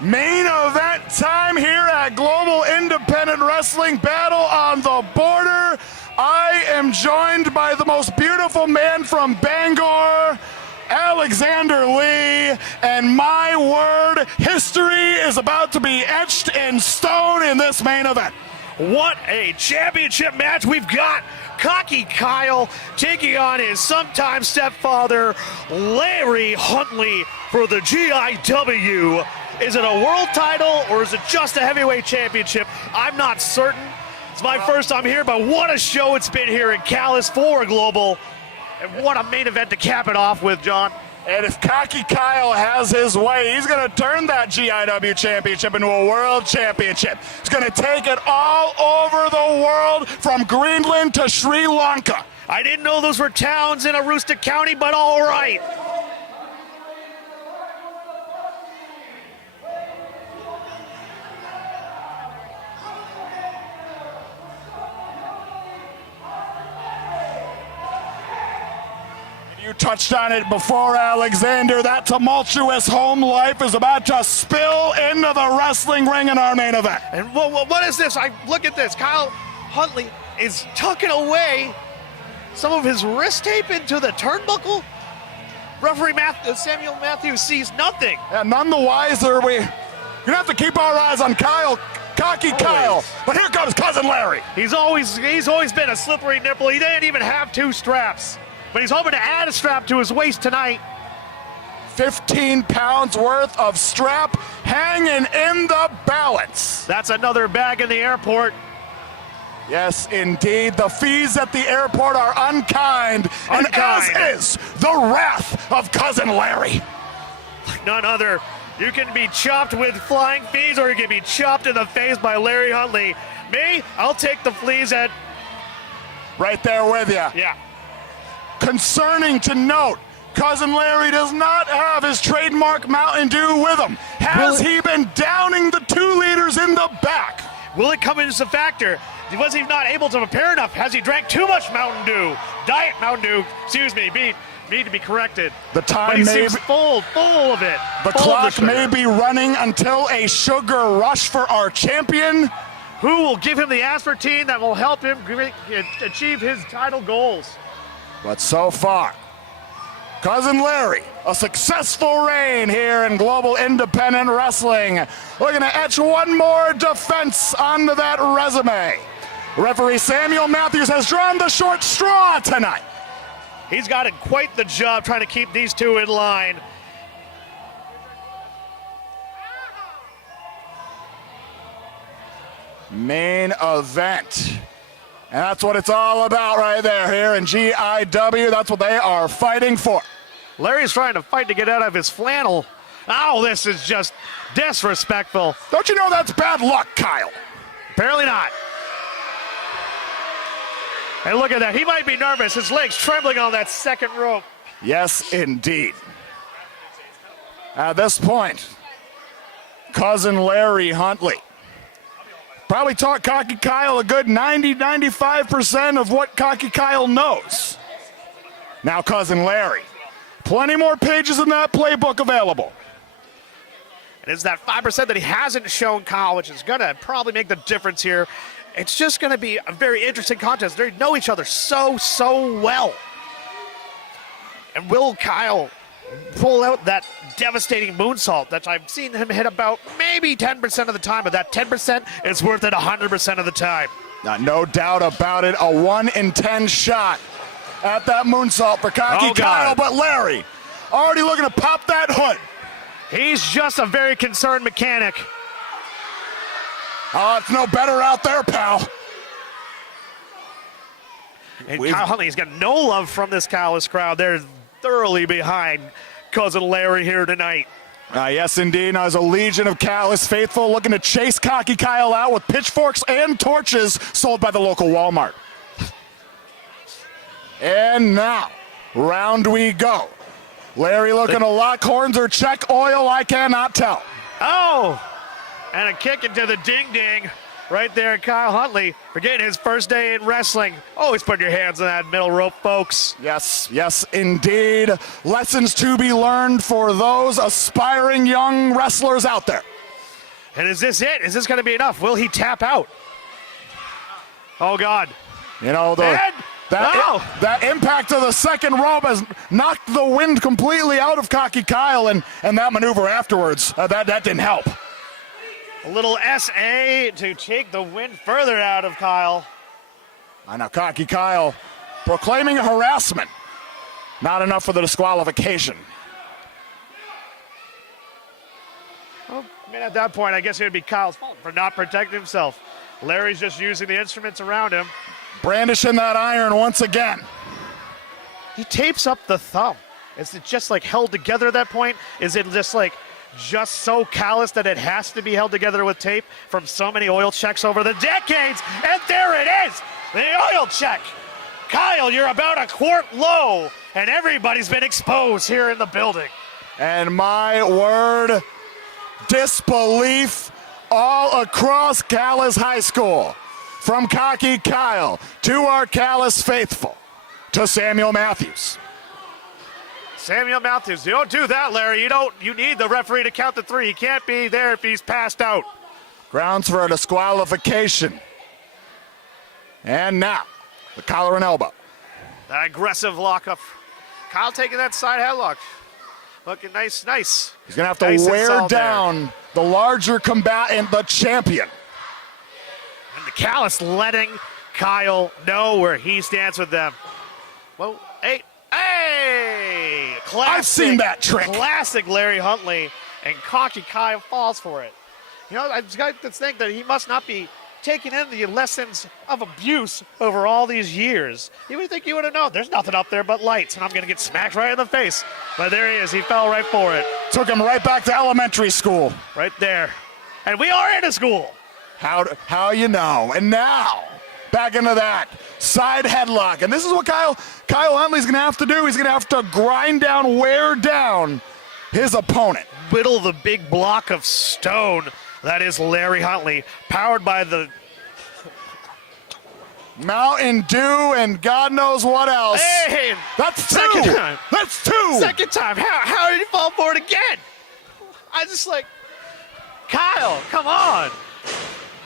Main event time here at Global Independent Wrestling Battle on the Border. I am joined by the most beautiful man from Bangor, Alexander Lee, and my word, history is about to be etched in stone in this main event. What a championship match we've got. Cocky Kyle taking on his sometime stepfather, Larry Huntley, for the GIW. Is it a world title or is it just a heavyweight championship? I'm not certain. It's my first time here, but what a show it's been here in Calais for Global. And what a main event to cap it off with, John. And if Cocky Kyle has his way, he's going to turn that GIW championship into a world championship. He's going to take it all over the world from Greenland to Sri Lanka. I didn't know those were towns in Aroostook County, but all right. You touched on it before, Alexander. That tumultuous home life is about to spill into the wrestling ring in our main event. And what is this? Look at this. Kyle Huntley is tucking away some of his wrist tape into the turnbuckle. Referee Samuel Matthews sees nothing. And none the wiser. We're going to have to keep our eyes on Cocky Kyle. But here comes Cousin Larry. He's always been a slippery nipple. He didn't even have two straps. But he's hoping to add a strap to his waist tonight. 15 pounds worth of strap hanging in the balance. That's another bag in the airport. Yes, indeed. The fees at the airport are unkind. And as is the wrath of Cousin Larry. None other. You can be chopped with flying fees or you can be chopped in the face by Larry Huntley. Me, I'll take the fleas at... Right there with you. Yeah. Concerning to note, Cousin Larry does not have his trademark Mountain Dew with him. Has he been downing the 2 liters in the back? Will it come into factor? Was he not able to prepare enough? Has he drank too much Mountain Dew? Diet Mountain Dew, excuse me, need to be corrected. The time but he may seems full of it. The clock may be running until a sugar rush for our champion. Who will give him the aspartame that will help him achieve his title goals? But so far, Cousin Larry, a successful reign here in Global Independent Wrestling. Looking to etch one more defense onto that resume. Referee Samuel Matthews has drawn the short straw tonight. He's got quite the job trying to keep these two in line. Main event. And that's what it's all about right there here in GIW. That's what they are fighting for. Larry's trying to fight to get out of his flannel. Oh, this is just disrespectful. Don't you know that's bad luck, Kyle? Apparently not. And look at that. He might be nervous. His legs trembling on that second rope. Yes, indeed. At this point, Cousin Larry Huntley probably taught Cocky Kyle a good 90-95% of what Cocky Kyle knows. Now Cousin Larry, plenty more pages in that playbook available. And it's that 5% that he hasn't shown Kyle, which is going to probably make the difference here. It's just going to be a very interesting contest. They know each other so well. And will Kyle pull out that devastating moonsault that I've seen him hit about maybe 10% of the time, but that 10% is worth it 100% of the time. No doubt about it. A 1 in 10 shot at that moonsault for Cocky Kyle, but Larry already looking to pop that hood. He's just a very concerned mechanic. Oh, it's no better out there, pal. And Kyle Huntley's got no love from this Calais crowd. They're thoroughly behind Cousin Larry here tonight. Yes, indeed. Now, there's a legion of Calais faithful looking to chase Cocky Kyle out with pitchforks and torches sold by the local Walmart. And now, round we go. Larry looking to lock horns or check oil, I cannot tell. Oh, and a kick into the ding-ding right there, Kyle Huntley, for getting his first day in wrestling. Always put your hands on that middle rope, folks. Yes, indeed. Lessons to be learned for those aspiring young wrestlers out there. And is this it? Is this going to be enough? Will he tap out? Oh, God. You know, that impact of the second rope has knocked the wind completely out of Cocky Kyle, and that maneuver afterwards, that didn't help. A little SA to take the wind further out of Kyle. I know, Cocky Kyle proclaiming harassment. Not enough for the disqualification. Well, I mean, at that point, I guess it would be Kyle's fault for not protecting himself. Larry's just using the instruments around him. Brandishing that iron once again. He tapes up the thumb. Is it just like held together at that point? Is it just so callous that it has to be held together with tape from so many oil checks over the decades? And there it is, the oil check. Kyle, you're about a quart low, and everybody's been exposed here in the building. And my word, disbelief all across Calais High School. From Cocky Kyle to our Calais faithful to Samuel Matthews. Samuel Matthews, you don't do that, Larry. You need the referee to count to three. He can't be there if he's passed out. Grounds for a disqualification. And now, the collar and elbow. That aggressive lockup. Kyle taking that side headlock. Looking nice. He's going to have to wear down the larger combatant, the champion. And the Calais letting Kyle know where he stands with them. Well, hey! Classic, I've seen that trick. Classic Larry Huntley, and Cocky Kyle falls for it. You know, I've got to think that he must not be taking in the lessons of abuse over all these years. You would think you would have known. There's nothing up there but lights, and I'm going to get smacked right in the face. But there he is. He fell right for it. Took him right back to elementary school. Right there. And we are in a school. How you know? And now, back into that side headlock. And this is what Kyle Huntley's going to have to do. He's going to have to grind down, wear down his opponent. Whittle of the big block of stone. That is Larry Huntley, powered by the Mountain Dew and God knows what else. Hey, that's two. Second time. That's two. Second time. How did he fall for it again? I just Kyle, come on.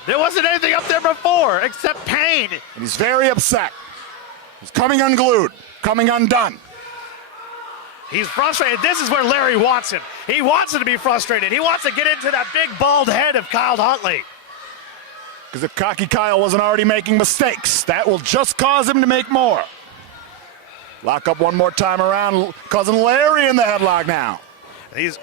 There wasn't anything up there before except pain. And he's very upset. He's coming unglued, coming undone. He's frustrated. This is where Larry wants him. He wants him to be frustrated. He wants to get into that big bald head of Kyle Huntley. Because if Cocky Kyle wasn't already making mistakes, that will just cause him to make more. Lock up one more time around, causing Larry in the headlock now. These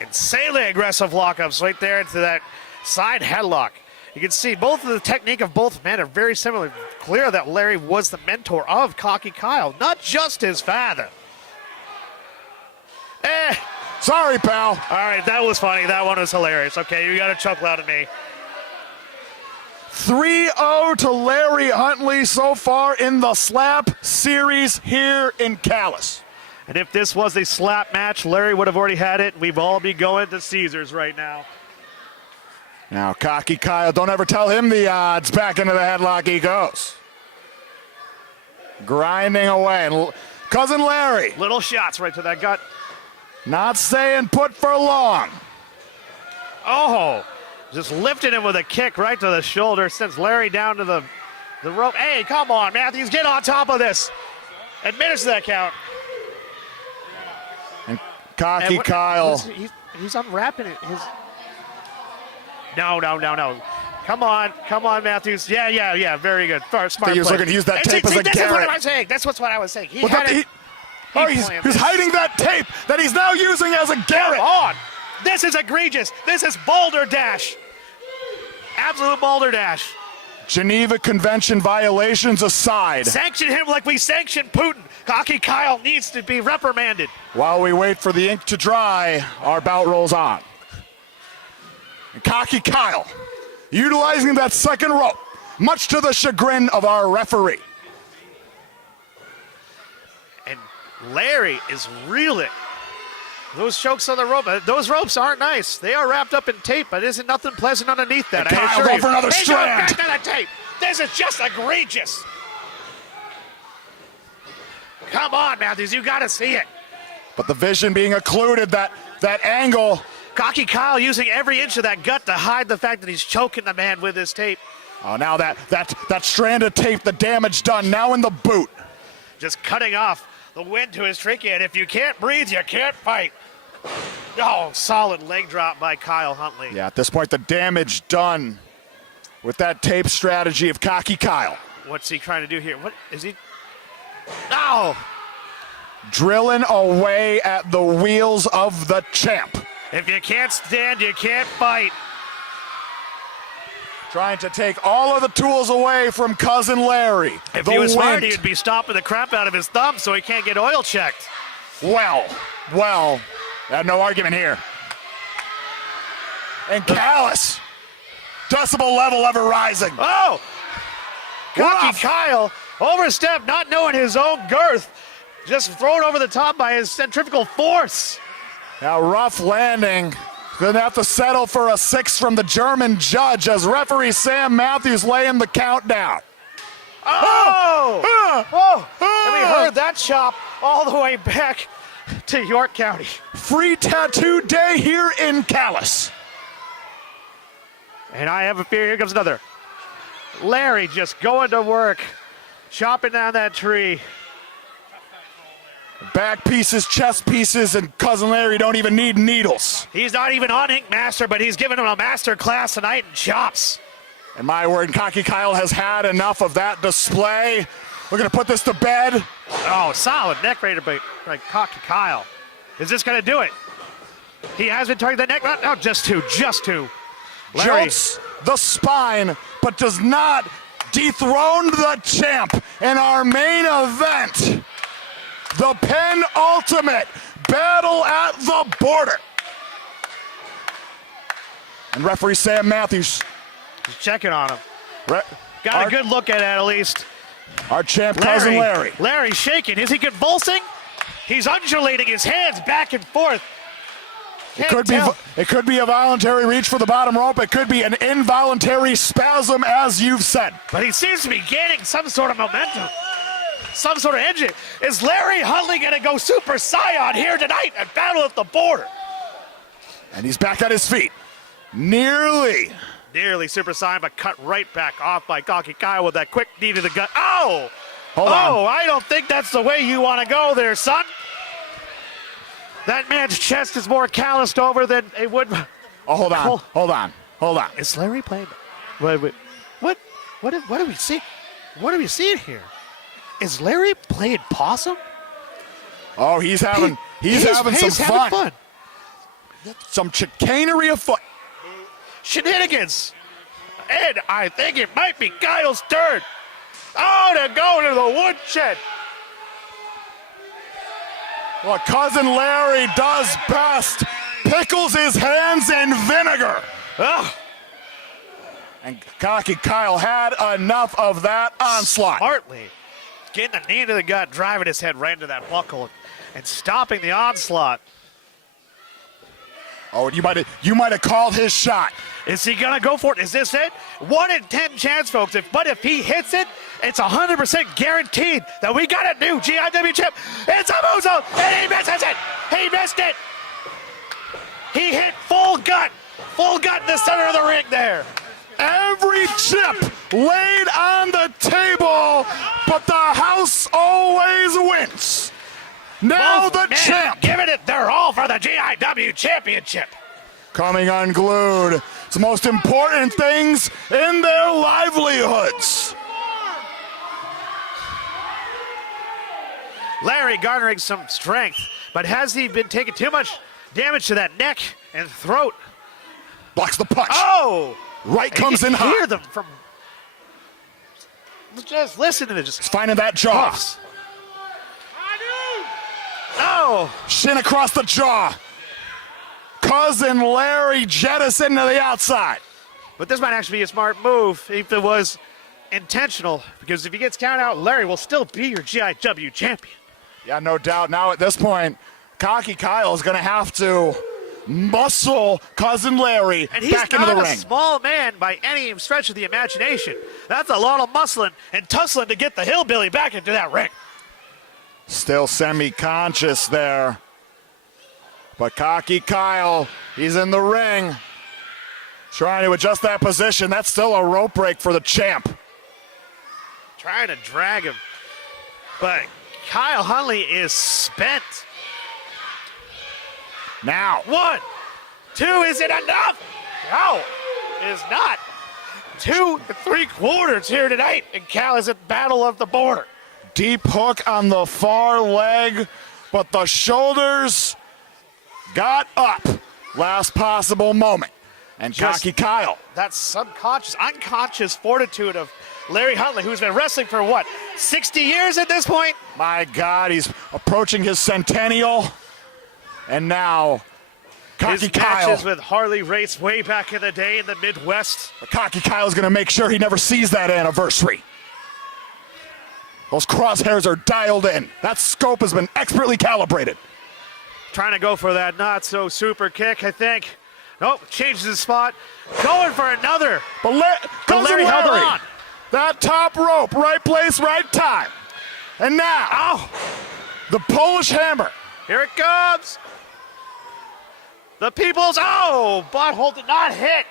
insanely aggressive lockups right there into that side headlock. You can see both of the technique of both men are very similar. Clear that Larry was the mentor of Cocky Kyle, not just his father. Sorry, pal. All right, that was funny. That one was hilarious. Okay, you got to chuckle out at me. 3-0 to Larry Huntley so far in the slap series here in Calais. And if this was a slap match, Larry would have already had it. We'd all be going to Caesars right now. Now, Cocky Kyle, don't ever tell him the odds. Back into the headlock he goes. Grinding away. Cousin Larry. Little shots right to that gut. Not staying put for long. Oh, just lifting him with a kick right to the shoulder, sends Larry down to the rope. Hey, come on, Matthews, get on top of this. Administer that count. And Cocky Kyle. He's unwrapping it. No. Come on, Matthews. Yeah, very good. Smart He was looking to use that tape as a That's carrot. what I was saying. That's what I was saying. He's hiding that tape that he's now using as a garret. Come on. This is egregious. This is balderdash. Absolute balderdash. Geneva Convention violations aside. Sanction him like we sanctioned Putin. Cocky Kyle needs to be reprimanded. While we wait for the ink to dry, our bout rolls on. And Cocky Kyle, utilizing that second rope, much to the chagrin of our referee. And Larry is reeling. Those chokes on the rope, those ropes aren't nice. They are wrapped up in tape, but isn't nothing pleasant underneath that. And Kyle going for another strand. Back to that tape. This is just egregious. Come on, Matthews, you got to see it. But the vision being occluded, that angle Cocky Kyle using every inch of that gut to hide the fact that he's choking the man with his tape. Oh, now that strand of tape, the damage done, now in the boot. Just cutting off the wind to his trachea, and if you can't breathe, you can't fight. Oh, solid leg drop by Kyle Huntley. Yeah, at this point, the damage done with that tape strategy of Cocky Kyle. What's he trying to do here? What is he? Oh! Drilling away at the wheels of the champ. If you can't stand, you can't fight. Trying to take all of the tools away from Cousin Larry. If he was smart, he'd be stomping the crap out of his thumb so he can't get oil checked. Well, no argument here. And Calais, decibel level ever rising. Oh! Cocky Rough. Kyle overstepped, not knowing his own girth. Just thrown over the top by his centrifugal force. Now rough landing. Gonna have to settle for a 6 from the German judge as referee Sam Matthews laying the countdown. Oh! And we heard that chop all the way back to York County. Free tattoo day here in Calais. And I have a fear, here comes another. Larry just going to work, chopping down that tree. Back pieces, chest pieces, and Cousin Larry don't even need needles. He's not even on Ink Master, but he's giving him a master class tonight in chops. And my word, Cocky Kyle has had enough of that display. We're gonna put this to bed. Oh, solid neck raider by Cocky Kyle. Is this gonna do it? He has been targeting the neck, no, just two. Larry. Jolts the spine, but does not dethrone the champ in our main event. The penultimate battle at the border. And referee Sam Matthews. He's checking on him. Got a good look at least. Our champ, Cousin Larry. Larry's shaking. Is he convulsing? He's undulating his hands back and forth. It could be a voluntary reach for the bottom rope. It could be an involuntary spasm, as you've said. But he seems to be gaining some sort of momentum, some sort of engine. Is Larry Huntley going to go Super Saiyan here tonight at Battle at the Border? And he's back at his feet. Nearly Super Saiyan, but cut right back off by Cocky Kyle with that quick knee to the gut. Oh! Hold on. I don't think that's the way you want to go there, son. That man's chest is more calloused over than it would. Oh, hold on. Is Larry playing? Wait. What do we see? What are we seeing here? Is Larry playing possum? Oh, he's having some fun. Some chicanery afoot. Shenanigans. And I think it might be Kyle's turn. Oh, to go to the woodshed. What Cousin Larry does best, pickles his hands in vinegar. Oh. And Cocky Kyle had enough of that onslaught. Smartly getting the knee to the gut, driving his head right into that buckle and stopping the onslaught. Oh, you might have called his shot. Is he gonna go for it? Is this it? 1 in 10 chance, folks. But if he hits it, it's 100% guaranteed that we got a new GIW chip. It's a Muzo, and he misses it. He missed it. He hit full gut in the center of the ring there. Every chip laid on the table, but the house always wins. Now Both the men champ giving it their all for the GIW championship. coming unglued. It's the most important things in their livelihoods. Larry garnering some strength, but has he been taking too much damage to that neck and throat? Blocks the punch. Oh! Right comes in hot. hot. Hear them from. Just listen to it. Just He's finding that jaw. puffs. Oh! Shin across the jaw. Cousin Larry jettison to the outside. But this might actually be a smart move if it was intentional, because if he gets counted out, Larry will still be your GIW champion. Yeah, no doubt. Now at this point, Cocky Kyle is going to have to muscle Cousin Larry And he's back into the not a ring. small man by any stretch of the imagination. That's a lot of muscling and tussling to get the hillbilly back into that ring. Still semi-conscious there. But Cocky Kyle, he's in the ring. Trying to adjust that position. That's still a rope break for the champ. Trying to drag him. But Kyle Huntley is spent. Now. 1, 2, is it enough? No, it is not. 2 3/4 here tonight in Calais at Battle of the Border. Deep hook on the far leg, but the shoulders got up. Last possible moment. And Cocky Kyle. That unconscious fortitude of Larry Huntley, who's been wrestling for what, 60 years at this point? My God, he's approaching his centennial. And now, Cocky His Kyle. matches with Harley Race way back in the day in the Midwest. But Cocky Kyle's going to make sure he never sees that anniversary. Those crosshairs are dialed in. That scope has been expertly calibrated. Trying to go for that not so super kick, I think. Nope, changes his spot. Going for another. But Larry held on. That top rope, right place, right time. And now, the Polish hammer. Here it comes. The people's, butthole did not hit.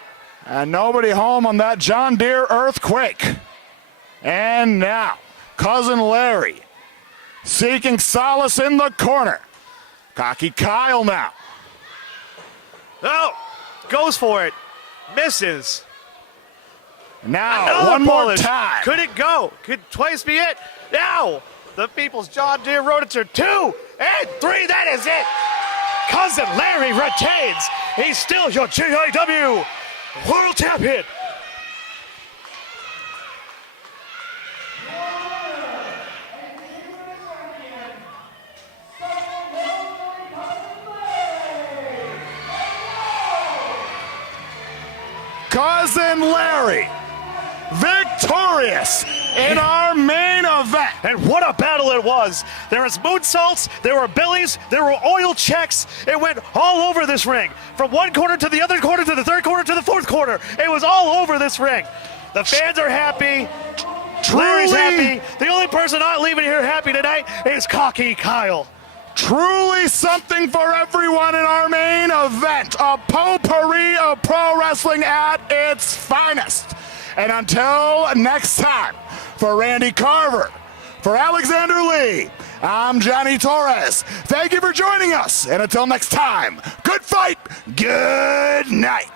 And nobody home on that John Deere earthquake. And now, Cousin Larry seeking solace in the corner. Cocky Kyle now. Goes for it. Misses. Now, Another one more Polish. time. Could it go? Could twice be it? Now, the people's John Deere Rodenter 2 and 3. That is it. Cousin Larry retains. He's still your GIW World Champion. Cousin Larry, victorious in our main event. And what a battle it was. There was moonsaults, there were billies, there were oil checks. It went all over this ring. From one corner to the other corner to the third corner to the fourth corner. It was all over this ring. The fans are happy. Larry's happy. The only person not leaving here happy tonight is Cocky Kyle. Truly something for everyone in our main event. A potpourri of pro wrestling at its finest. And until next time, for Randy Carver, for Alexander Lee, I'm Johnny Torres. Thank you for joining us. And until next time, good fight, good night.